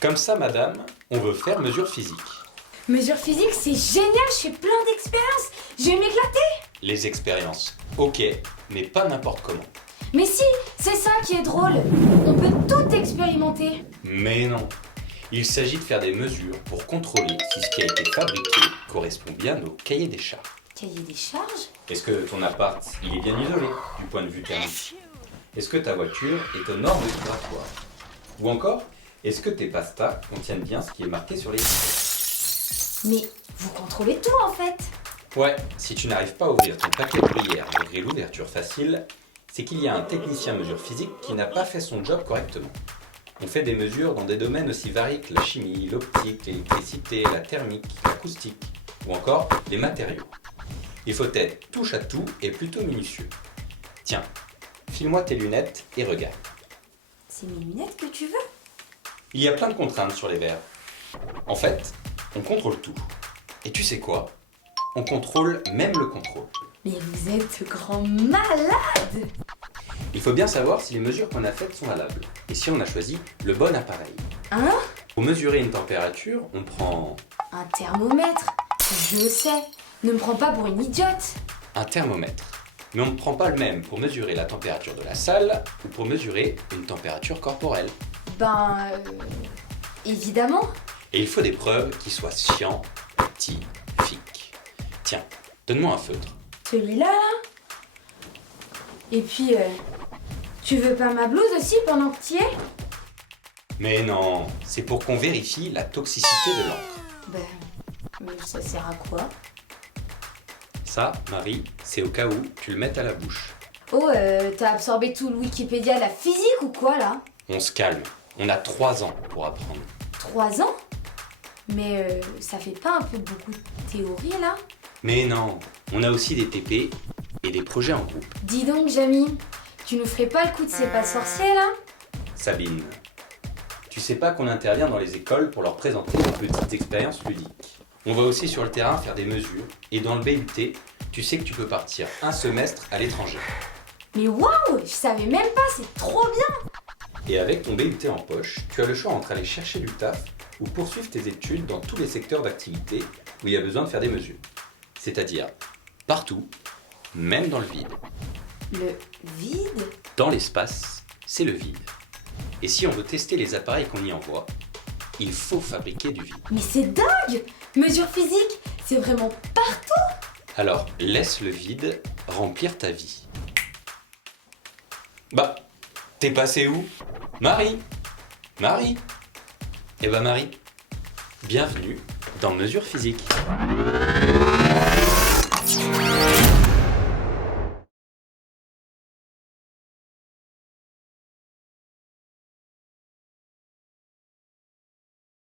Comme ça, madame, on veut faire mesure physique. Mesure physique, c'est génial, je fais plein d'expériences. Je vais m'éclater. Les expériences, ok, mais pas n'importe comment. Mais si, c'est ça qui est drôle. On peut tout expérimenter. Mais non. Il s'agit de faire des mesures pour contrôler si ce qui a été fabriqué correspond bien au cahier des charges. Cahier des charges? Est-ce que ton appart, il est bien isolé du point de vue thermique? Est-ce que ta voiture est aux normes vibratoires? Ou encore, est-ce que tes pastas contiennent bien ce qui est marqué sur les Mais vous contrôlez tout en fait. Ouais, si tu n'arrives pas à ouvrir ton paquet de gruyère malgré l'ouverture facile, c'est qu'il y a un technicien mesure physique qui n'a pas fait son job correctement. On fait des mesures dans des domaines aussi variés que la chimie, l'optique, l'électricité, la thermique, l'acoustique, ou encore les matériaux. Il faut être touche à tout et plutôt minutieux. Tiens, file-moi tes lunettes et regarde. C'est mes lunettes que tu veux? Il y a plein de contraintes sur les verres. En fait, on contrôle tout. Et tu sais quoi? On contrôle même le contrôle. Mais vous êtes grand malade! Il faut bien savoir si les mesures qu'on a faites sont valables et si on a choisi le bon appareil. Hein? Pour mesurer une température, on prend Un thermomètre? Je le sais. Ne me prends pas pour une idiote. un thermomètre. Mais on ne prend pas le même pour mesurer la température de la salle ou pour mesurer une température corporelle. Évidemment. Et il faut des preuves qui soient scientifiques. Tiens, donne-moi un feutre. Celui-là, là? Et puis, tu veux pas ma blouse aussi pendant que t'y es? Mais non, c'est pour qu'on vérifie la toxicité de l'encre. Mais ça sert à quoi? Ça, Marie, c'est au cas où tu le mettes à la bouche. Oh, t'as absorbé tout le Wikipédia de la physique ou quoi, là? On se calme, on a 3 ans pour apprendre. 3 ans? Mais ça fait pas un peu beaucoup de théorie, là? Mais non, on a aussi des TP et des projets en groupe. Dis donc, Jamy, tu nous ferais pas le coup de C'est pas sorcier, là? Sabine, tu sais pas qu'on intervient dans les écoles pour leur présenter des petites expériences ludiques. On va aussi sur le terrain faire des mesures et dans le BUT, tu sais que tu peux partir un semestre à l'étranger. Mais waouh, je savais même pas, c'est trop bien! Et avec ton BUT en poche, tu as le choix entre aller chercher du taf ou poursuivre tes études dans tous les secteurs d'activité où il y a besoin de faire des mesures. C'est-à-dire partout, même dans le vide. Le vide? Dans l'espace, c'est le vide. Et si on veut tester les appareils qu'on y envoie, il faut fabriquer du vide. Mais c'est dingue! Mesure physique, c'est vraiment partout! Alors, laisse le vide remplir ta vie. Bah, t'es passé où? Marie? Marie? Eh ben Marie, bienvenue dans Mesure physique.